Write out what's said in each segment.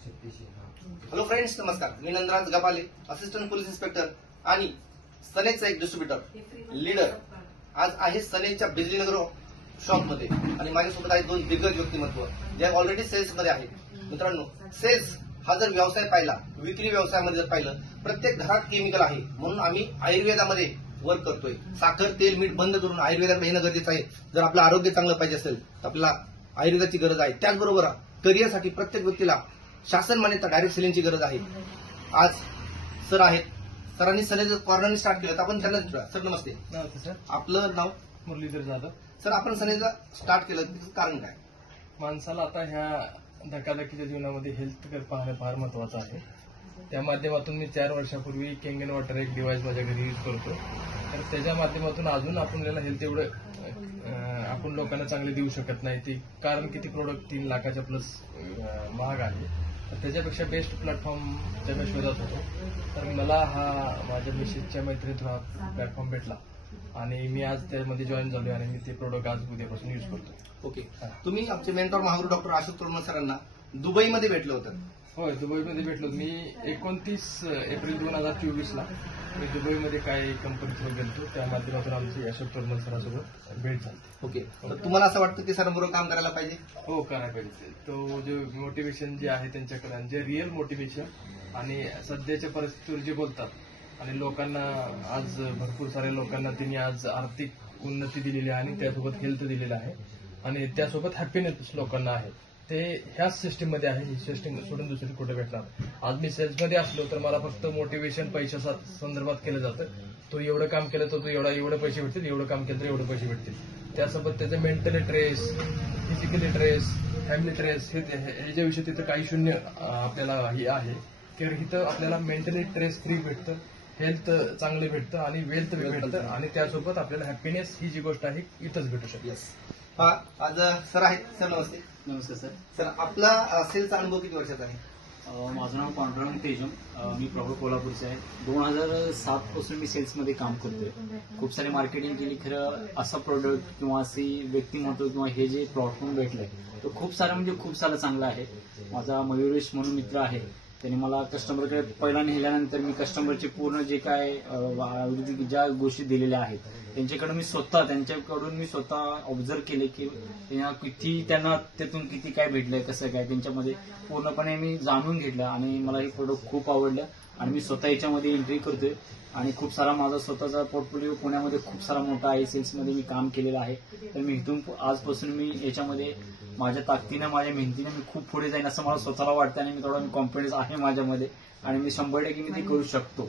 Hello friends, नमस्कार. मी Nandraj गपाले, assistant police inspector आणि सनेचा एक डिस्ट्रीब्युटर लीडर. आज आहे सनेच्या बिजलीनगर शॉप मध्ये आणि माझ्यासोबत आहेत दोन दिग्गज व्यक्तिमत्व जे ऑलरेडी सेल्स मध्ये आहेत. मित्रांनो, सेल्स हा जर व्यवसाय पाहिला, विक्री व्यवसायामध्ये जर पाहिलं, प्रत्येक घरात केमिकल आहे. म्हणून आम्ही आयुर्वेदामध्ये वर्क करतोय. साखर, तेल, मीठ बंद करून आयुर्वेदाकडे येणं गरजेचं आहे. जर आपलं आरोग्य चांगलं पाहिजे असेल तर आपल्याला आयुर्वेदाची गरज आहे. त्याचबरोबर करिअरसाठी प्रत्येक व्यक्तीला शासन मान्यता डायरेक्ट सेलिंगची गरज आहे. आज सर आहेत. सरांनी सनेचं कॉर्नर स्टार्ट केलं तर आपण त्यांना विचारूया. सर नमस्ते. नमस्ते सर. आपलं नाव? मुरलीधर जाधव. सर, आपण सनेचं स्टार्ट केलं त्याचं कारण काय? माणसाला आता ह्या धकाधकीच्या जीवनामध्ये हेल्थ पाहणं फार महत्वाचं आहे. त्या माध्यमातून मी 4 वर्षापूर्वी केंगन वॉटर एक डिव्हाइस माझ्या घरी यूज करतो. तर त्याच्या माध्यमातून अजून आपल्याला हेल्थ एवढं आपण लोकांना चांगले देऊ शकत नाही. ती कारण किती प्रोडक्ट 3 लाखाच्या प्लस महाग आहे. तर त्याच्यापेक्षा बेस्ट प्लॅटफॉर्मच्या मी शोधत होतो. तर मला हा माझ्या मिसेसच्या मैत्रीतून हा प्लॅटफॉर्म भेटला आणि मी आज त्यामध्ये जॉईन झालो आणि मी ते प्रोडक्ट आज उद्यापासून यूज करतो. ओके. तुम्ही आमचे मेंटॉर महागुरू डॉक्टर अशोक तोरणे सरांना दुबईमध्ये भेटलं होतं? होय, दुबईमध्ये भेटलो. मी 29 एप्रिल 2024ला मी दुबईमध्ये काही कंपनी थ्रू गेलो. त्या माध्यमातून आमची अशोक तोरणे सरांसोबत भेट झाली. ओके. तर तुम्हाला असं वाटतं की सरांबरोबर काम करायला पाहिजे? हो, करायला पाहिजे. तो जे मोटिवेशन जे आहे त्यांच्याकडे, जे रिअल मोटिवेशन आणि सध्याच्या परिस्थितीवर जे बोलतात आणि लोकांना आज भरपूर साऱ्या लोकांना त्यांनी आज आर्थिक उन्नती दिलेली आहे आणि त्यासोबत हेल्थ दिलेलं आहे आणि त्यासोबत हॅपीनेस लोकांना आहे. ते ह्याच सिस्टीममध्ये आहे. ही सिस्टीम सोडून दुसरी कुठे भेटणार. आज मी सेल्समध्ये असलो तर मला फक्त मोटिवेशन पैशाच्या संदर्भात केलं जातं. तो एवढं काम केलं तर तू एवढे पैसे भेटतील, एवढं काम केलं तर एवढे पैसे भेटतील. त्यासोबत त्याचे mentally stress, physically stress, family stress ह्याच्याविषयी तिथं काही शून्य आपल्याला हे आहे की इथं आपल्याला मेंटली ट्रेस फ्री भेटतं, हेल्थ चांगले भेटतं आणि वेल्थ भेटतं आणि त्यासोबत आपल्याला हॅपीनेस ही जी गोष्ट आहे इथंच भेटू शकते. हा, आज सर आहेत. सर नमस्ते. नमस्कार सर. सर, आपला सेलचा अनुभव किती वर्षाचा आहे? माझं नाव पांडुरंग तेजम. मी प्रॉपर कोल्हापूरचे आहे. 2007 पासून मी सेल्समध्ये काम करतोय. खूप सारी मार्केटिंग केली. खरं असा प्रोडक्ट किंवा अशी व्यक्तिमत्व किंवा हे जे प्लॅटफॉर्म भेटलंय तो खूप सारा चांगला आहे. माझा मयुरेश म्हणून मित्र आहे. त्यांनी मला कस्टमरकडे पहिला नेल्यानंतर मी कस्टमरचे पूर्ण जे काय ज्या गोष्टी दिलेल्या आहेत त्यांच्याकडून मी स्वतः ऑब्झर्व केले की त्यांना त्यातून किती काय भेटलंय, कसं काय त्यांच्यामध्ये पूर्णपणे मी जाणून घेतलं आणि मला हे प्रोडक्ट खूप आवडलं आणि मी स्वतः याच्यामध्ये एंट्री करतोय आणि खूप सारा माझा स्वतःचा पोर्टफोलिओ पुण्यामध्ये खूप सारा मोठा आहे. सेल्समध्ये मी काम केलेलं आहे. तर मी इथून आजपासून मी याच्यामध्ये माझ्या ताकदीनं, माझ्या मेहनतीनं मी खूप पुढे जाईन असं मला स्वतःला वाटतं आणि मी थोडा कॉन्फिडन्स आहे माझ्यामध्ये आणि मी 100% मी ते करू शकतो.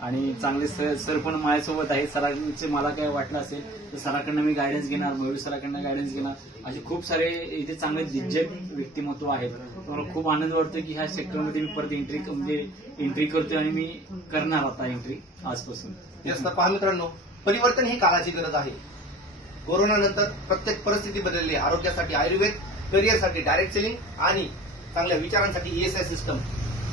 आणि चांगले सर पण माझ्यासोबत आहे. सरांचे मला काय वाटलं असेल तर सराकडनं मी गायडन्स घेणार, मयूर सराकडनं गायडन्स घेणार. असे खूप सारे इथे चांगले दिग्गज व्यक्तिमत्व आहेत. मला खूप आनंद वाटतो की ह्या सेक्टरमध्ये मी परत एंट्री करतोय आणि मी करणार आता एंट्री आजपासून. जास्त पहा मित्रांनो, परिवर्तन ही काळाची गरज आहे. कोरोना नंतर प्रत्येक परिस्थिती बदलली. आरोग्यासाठी आयुर्वेद, करिअरसाठी डायरेक्ट सेलिंग आणि चांगल्या विचारांसाठी ESI सिस्टम.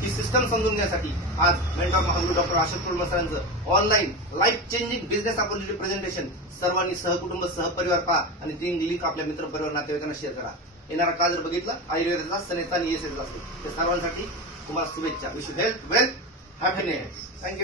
ही सिस्टम समजून घेण्यासाठी आज मेंटॉर महागुरू डॉक्टर अशोक तोरणे सरांचं online life changing business opportunity presentation सर्वांनी सहकुटुंब सहपरिवार पहा आणि ती लिंक आपल्या मित्र परिवार नातेवाईकांना शेअर करा. येणारा काळ जर बघितला आयुर्वेदाचा, सनेचा आणि ESI चा असेल तर सर्वांसाठी तुम्हाला शुभेच्छा. Wish you health, wealth, happiness. Thank you.